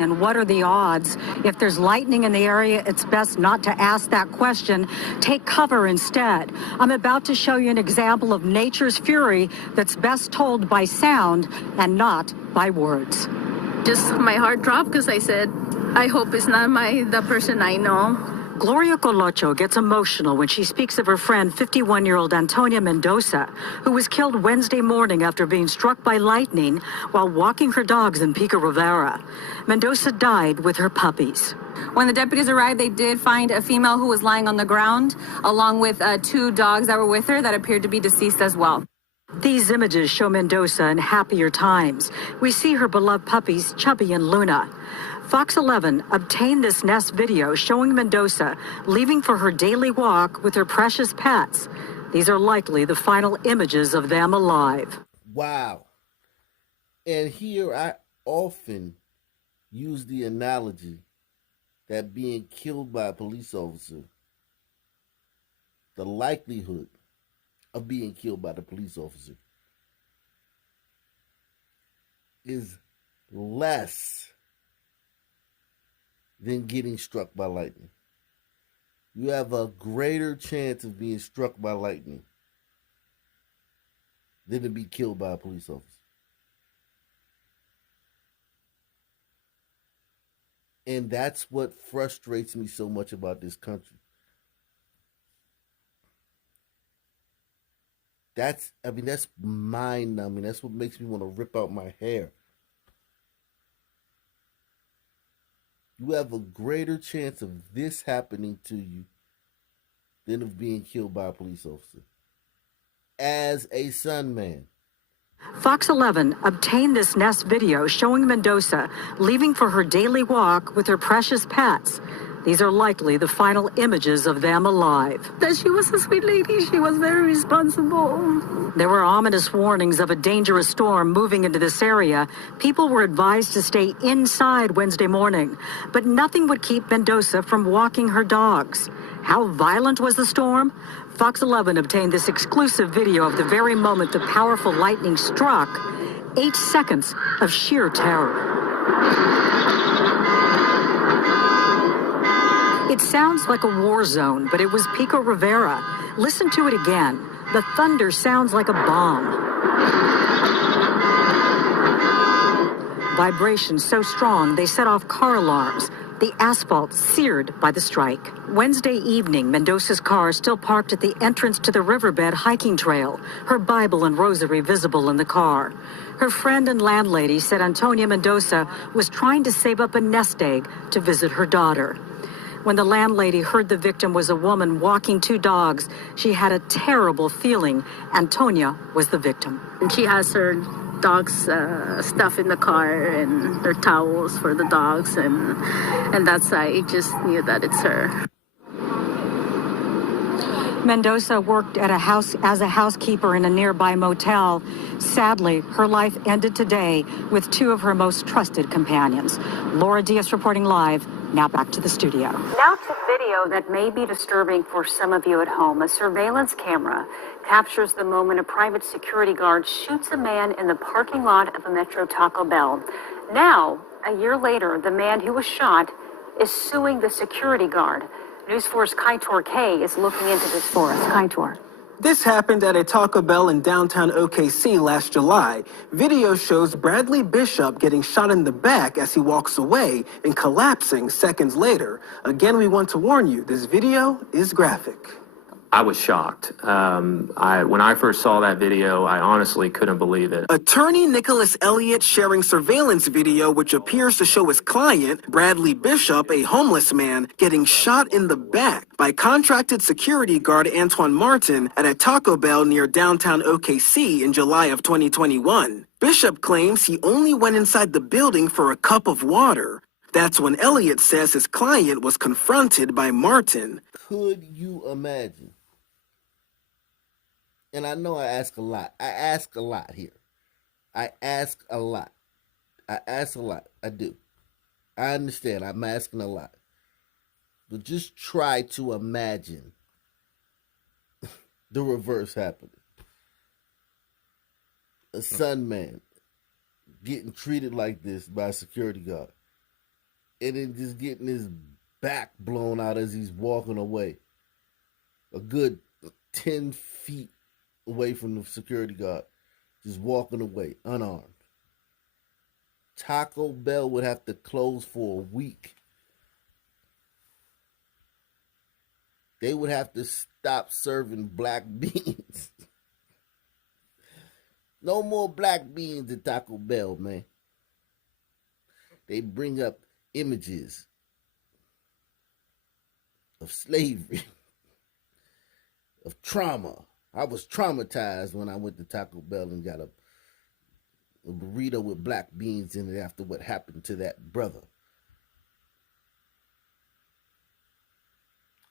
And what are the odds? If there's lightning in the area, it's best not to ask that question. Take cover instead. I'm about to show you an example of nature's fury that's best told by sound and not by words. Just my heart dropped because I said, I hope it's not the person I know. Gloria Colocho gets emotional when she speaks of her friend, 51-year-old Antonia Mendoza, who was killed Wednesday morning after being struck by lightning while walking her dogs in Pico Rivera. Mendoza died with her puppies. When the deputies arrived, they did find a female who was lying on the ground, along with 2 dogs that were with her that appeared to be deceased as well. These images show Mendoza in happier times. We see her beloved puppies, Chubby and Luna. Fox 11 obtained this Nest video showing Mendoza leaving for her daily walk with her precious pets. These are likely the final images of them alive. Wow. And here I often use the analogy that being killed by a police officer, the likelihood of being killed by the police officer is less than getting struck by lightning. You have a greater chance of being struck by lightning than to be killed by a police officer. And that's what frustrates me so much about this country. That's mind-numbing. That's what makes me want to rip out my hair. You have a greater chance of this happening to you than of being killed by a police officer. As a Sun man. Fox 11 obtained this Nest video showing Mendoza leaving for her daily walk with her precious pets. These are likely the final images of them alive. That she was a sweet lady. She was very responsible. There were ominous warnings of a dangerous storm moving into this area. People were advised to stay inside Wednesday morning, but nothing would keep Mendoza from walking her dogs. How violent was the storm? Fox 11 obtained this exclusive video of the very moment the powerful lightning struck. 8 seconds of sheer terror. It sounds like a war zone, but it was Pico Rivera. Listen to it again. The thunder sounds like a bomb. Vibrations so strong they set off car alarms. The asphalt seared by the strike. Wednesday evening, Mendoza's car still parked at the entrance to the riverbed hiking trail, her Bible and rosary visible in the car. Her friend and landlady said Antonia Mendoza was trying to save up a nest egg to visit her daughter. When the landlady heard the victim was a woman walking 2 dogs, she had a terrible feeling Antonia was the victim. And she has her dogs' stuff in the car and their towels for the dogs, and that's I just knew that it's her. Mendoza worked at a house as a housekeeper in a nearby motel. Sadly, her life ended today with 2 of her most trusted companions. Laura Diaz reporting live. Now back to the studio. Now to video that may be disturbing for some of you at home. A surveillance camera captures the moment a private security guard shoots a man in the parking lot of a Metro Taco Bell. Now, a year later, the man who was shot is suing the security guard. News 4's Kaitor K is looking into this for us. Kaitor. This happened at a Taco Bell in downtown OKC last July. Video shows Bradley Bishop getting shot in the back as he walks away and collapsing seconds later. Again, we want to warn you, this video is graphic. I was shocked. When I first saw that video, I honestly couldn't believe it. Attorney Nicholas Elliott sharing surveillance video which appears to show his client, Bradley Bishop, a homeless man, getting shot in the back by contracted security guard Antoine Martin at a Taco Bell near downtown OKC in July of 2021. Bishop claims he only went inside the building for a cup of water. That's when Elliott says his client was confronted by Martin. Could you imagine? And I know I ask a lot. I ask a lot here. I ask a lot. I do. I understand. I'm asking a lot. But just try to imagine the reverse happening. A Sun man getting treated like this by a security guard. and then just getting his back blown out as he's walking away. A good 10 feet away from the security guard, just walking away, unarmed. Taco Bell would have to close for a week. They would have to stop serving black beans. No more black beans at Taco Bell, man. They bring up images of slavery, of trauma. I was traumatized when I went to Taco Bell and got a burrito with black beans in it after what happened to that brother.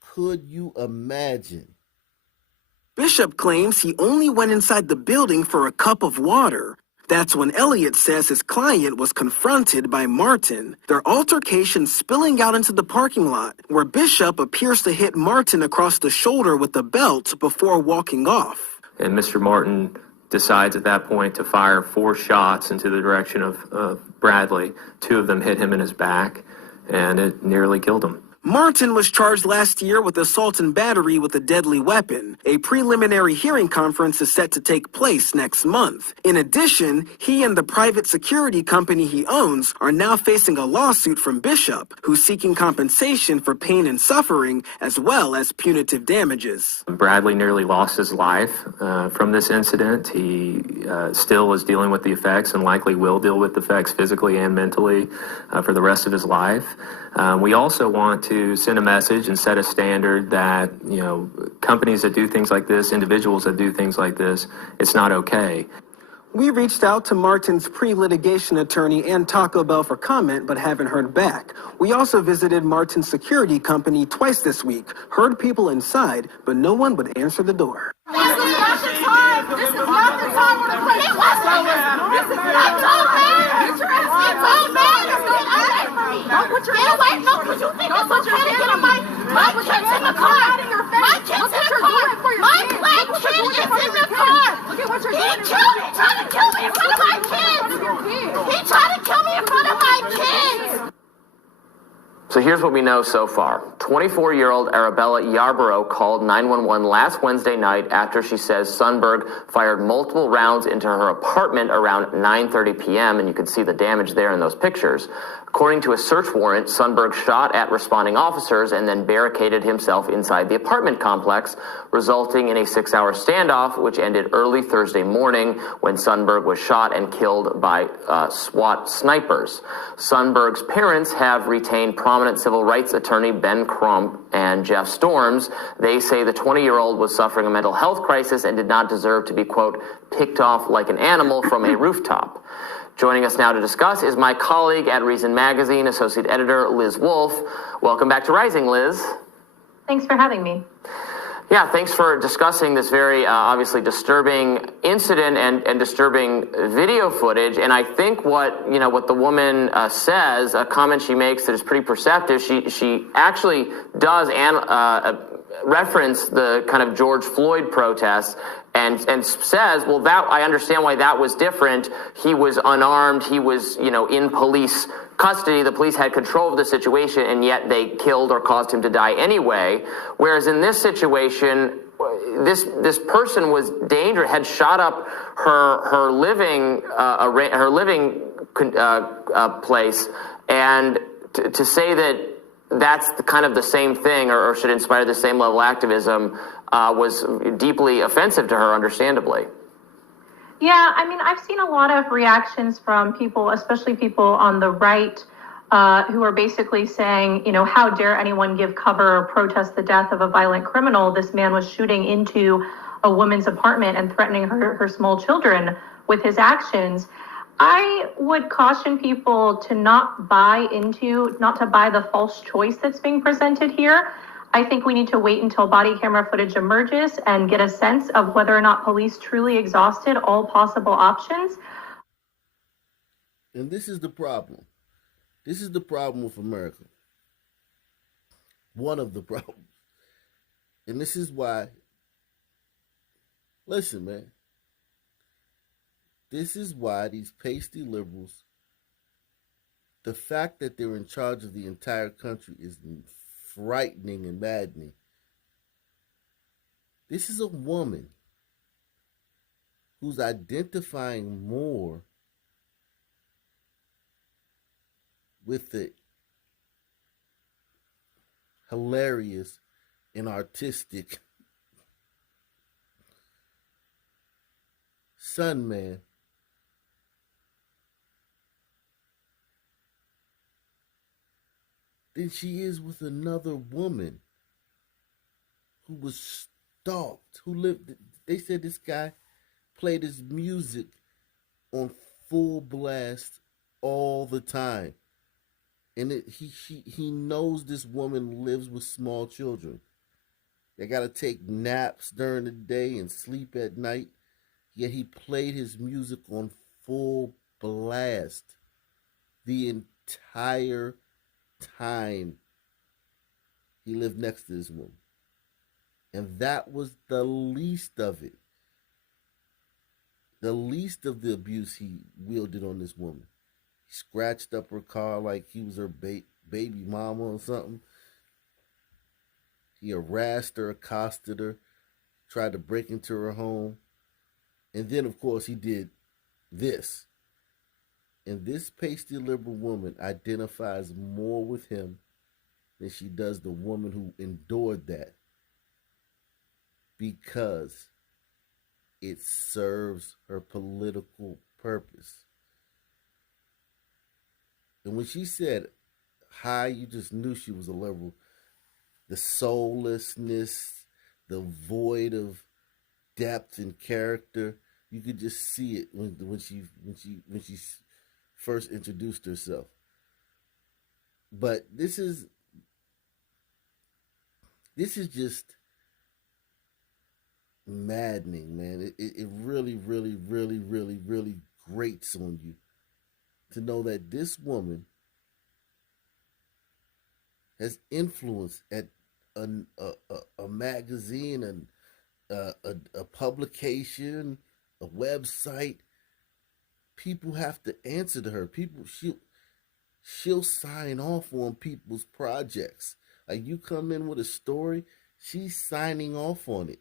Could you imagine? Bishop claims he only went inside the building for a cup of water. That's when Elliott says his client was confronted by Martin, their altercation spilling out into the parking lot, where Bishop appears to hit Martin across the shoulder with a belt before walking off. And Mr. Martin decides at that point to fire 4 shots into the direction of Bradley. 2 of them hit him in his back, and it nearly killed him. Martin was charged last year with assault and battery with a deadly weapon. A preliminary hearing conference is set to take place next month. In addition, he and the private security company he owns are now facing a lawsuit from Bishop, who's seeking compensation for pain and suffering, as well as punitive damages. Bradley nearly lost his life from this incident. He still is dealing with the effects and likely will deal with the effects physically and mentally for the rest of his life. We also want to send a message and set a standard that, companies that do things like this, individuals that do things like this, it's not okay. We reached out to Martin's pre-litigation attorney and Taco Bell for comment, but haven't heard back. We also visited Martin's security company twice this week, heard people inside, but no one would answer the door. This is not the time. This is not the time to play. It wasn't. This is not the man. It's all man. Don't put your hands on me. No, because you think it's okay to get on my kids in the car. My kids in the car. My black kid is in the car. He tried to kill me in front of my kids. He tried to kill me in front of my kids. So here's what we know so far. 24-year-old Arabella Yarborough called 911 last Wednesday night after she says Sundberg fired multiple rounds into her apartment around 9:30 p.m., and you can see the damage there in those pictures. According to a search warrant, Sundberg shot at responding officers and then barricaded himself inside the apartment complex, resulting in a 6-hour standoff, which ended early Thursday morning when Sundberg was shot and killed by SWAT snipers. Sundberg's parents have retained prominent civil rights attorney Ben Crump and Jeff Storms. They say the 20-year-old was suffering a mental health crisis and did not deserve to be, quote, picked off like an animal from a rooftop. Joining us now to discuss is my colleague at Reason Magazine, Associate Editor Liz Wolfe. Welcome back to Rising, Liz. Thanks for having me. Yeah, thanks for discussing this very obviously disturbing incident and disturbing video footage. And I think what the woman says, a comment she makes that is pretty perceptive, she actually does reference the kind of George Floyd protests and says, well, that I understand why that was different. He was unarmed. He was, in police custody. The police had control of the situation, and yet they killed or caused him to die anyway. Whereas in this situation, this person was dangerous, had shot up her living place, and to say that that's kind of the same thing or should inspire the same level of activism was deeply offensive to her, understandably. Yeah, I mean, I've seen a lot of reactions from people, especially people on the right, who are basically saying, how dare anyone give cover or protest the death of a violent criminal? This man was shooting into a woman's apartment and threatening her small children with his actions. I would caution people to not to buy the false choice that's being presented here. I think we need to wait until body camera footage emerges and get a sense of whether or not police truly exhausted all possible options. And this is the problem. This is the problem with America. One of the problems. And this is why, listen, man. This is why these pasty liberals The fact that they're in charge of the entire country is frightening and maddening. This is a woman who's identifying more with the hilarious and artistic Sun Man than she is with another woman who was stalked, who lived. They said this guy played his music on full blast all the time. And he knows this woman lives with small children. They got to take naps during the day and sleep at night. Yet he played his music on full blast the entire time he lived next to this woman. And that was the least of it. The least of the abuse he wielded on this woman. He scratched up her car like he was her baby mama or something. He harassed her, accosted her, tried to break into her home. And then, of course, he did this. And this pasty liberal woman identifies more with him than she does the woman who endured that, because it serves her political purpose. And when she said hi, you just knew she was a liberal. The soullessness, the void of depth and character, you could just see it when she first introduced herself. But this is just maddening, man. It really, really, really, really, really grates on you to know that this woman has influence at a magazine and a publication, a website. People have to answer to her. She'll sign off on people's projects. Like, you come in with a story, she's signing off on it.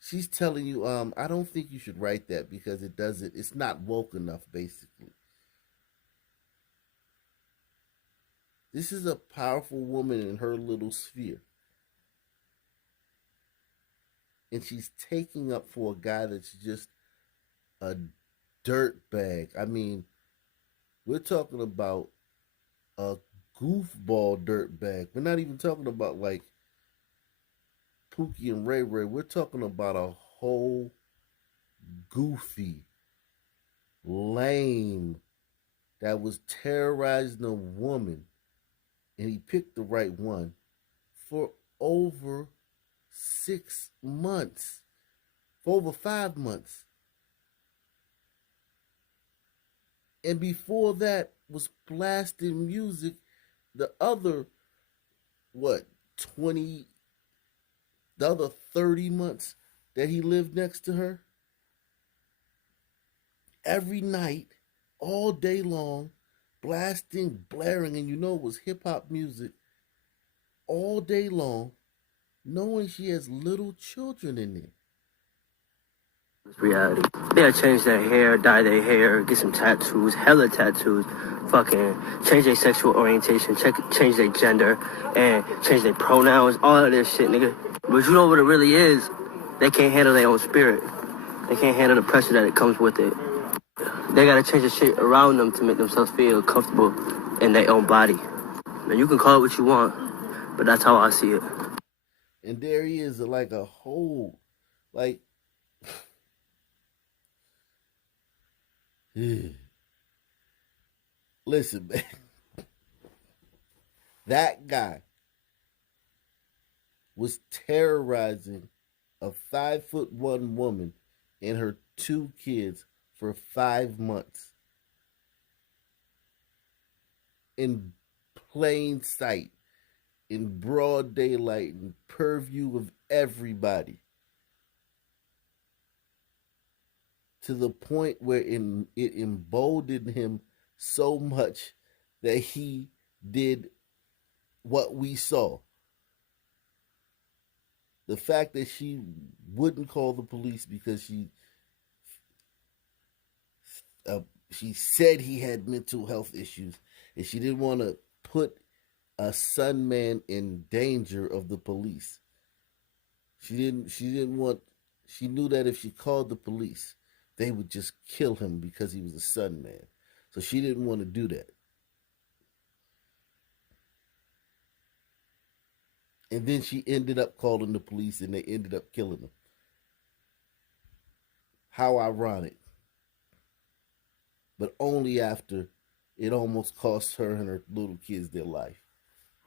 She's telling you, I don't think you should write that because it's not woke enough, basically. This is a powerful woman in her little sphere. And she's taking up for a guy that's just a dirtbag. I mean, we're talking about a goofball dirtbag. We're not even talking about like Pookie and Ray Ray. We're talking about a whole goofy, lame that was terrorizing a woman, and he picked the right one for over 6 months, for over 5 months. And before that was blasting music the other, 30 months that he lived next to her. Every night, all day long, blasting, blaring, and you know it was hip-hop music all day long, knowing she has little children in there. Reality. They gotta change their hair, dye their hair, get some tattoos, hella tattoos, fucking change their sexual orientation, change their gender, and change their pronouns, all of this shit, nigga. But you know what it really is? They can't handle their own spirit. They can't handle the pressure that it comes with it. They gotta change the shit around them to make themselves feel comfortable in their own body. And you can call it what you want, but that's how I see it. And there he is, like a whole, like, listen, man. That guy was terrorizing a 5'1" woman and her 2 kids for 5 months in plain sight, in broad daylight, in purview of everybody, to the point where it emboldened him so much that he did what we saw. The fact that she wouldn't call the police because she said he had mental health issues, and she didn't want to put a son man in danger of the police. She didn't want. She knew that if she called the police, they would just kill him because he was a son man. So she didn't want to do that. And then she ended up calling the police, and they ended up killing him. How ironic. But only after it almost cost her and her little kids their life.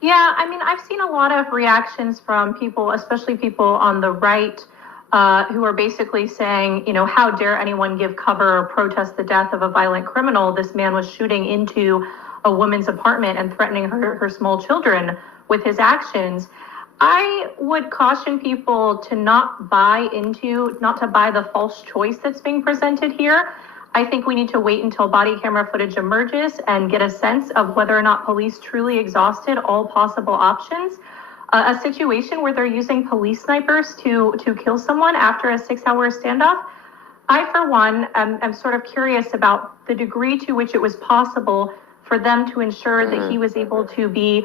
Yeah, I mean, I've seen a lot of reactions from people, especially people on the right, who are basically saying, how dare anyone give cover or protest the death of a violent criminal? This man was shooting into a woman's apartment and threatening her small children with his actions. I would caution people to not to buy the false choice that's being presented here. I think we need to wait until body camera footage emerges and get a sense of whether or not police truly exhausted all possible options. A situation where they're using police snipers to kill someone after a 6-hour standoff, I, for one, am sort of curious about the degree to which it was possible for them to ensure that he was able to be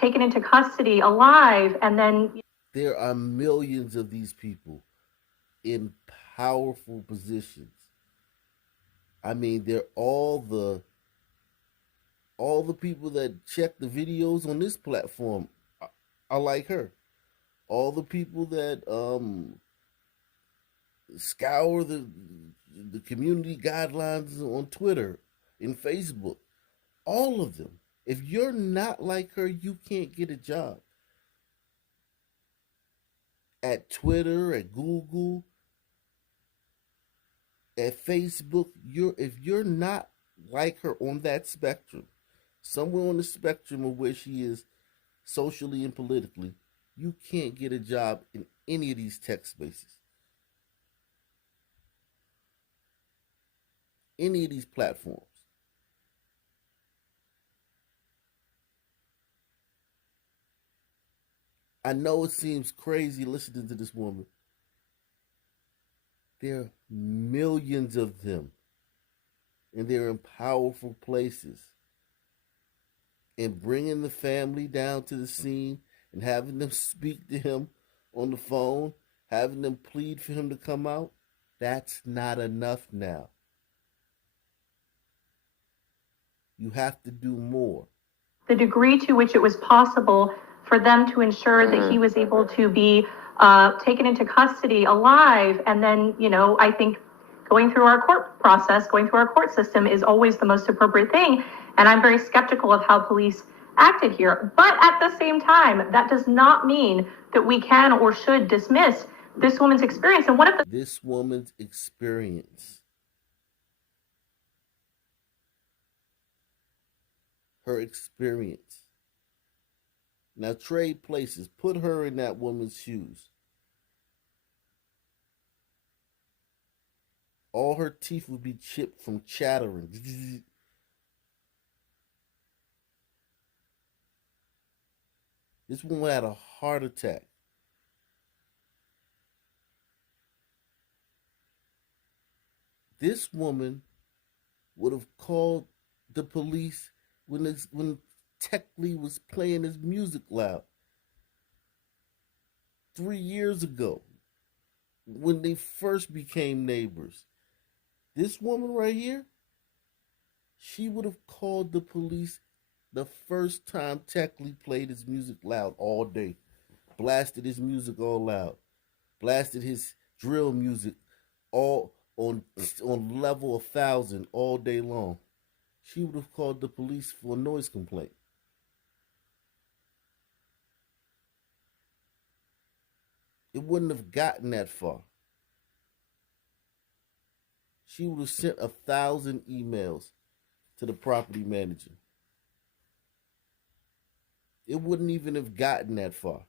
taken into custody alive, and then... There are millions of these people in powerful positions. I mean, they're all the people that check the videos on this platform are like her. All the people that scour the community guidelines on Twitter and Facebook, all of them. If you're not like her, you can't get a job. At Twitter, at Google, at Facebook, if you're not like her on that spectrum, somewhere on the spectrum of where she is socially and politically, you can't get a job in any of these tech spaces. Any of these platforms. I know it seems crazy listening to this woman. There are millions of them, and they're in powerful places. And bringing the family down to the scene and having them speak to him on the phone, having them plead for him to come out, that's not enough now. You have to do more. The degree to which it was possible for them to ensure that he was able to be taken into custody alive, and then, I think going through our court process, going through our court system is always the most appropriate thing. And I'm very skeptical of how police acted here. But at the same time, that does not mean that we can or should dismiss this woman's experience. And this woman's experience, her experience. Now trade places. Put her in that woman's shoes. All her teeth would be chipped from chattering. This woman had a heart attack. This woman would have called the police when Tekle was playing his music loud 3 years ago when they first became neighbors. This woman right here, she would have called the police the first time Tekle played his music loud all day, blasted his music all loud, blasted his drill music all on level 1,000 all day long. She would have called the police for a noise complaint. It wouldn't have gotten that far. She would have sent 1,000 emails to the property manager. It wouldn't even have gotten that far.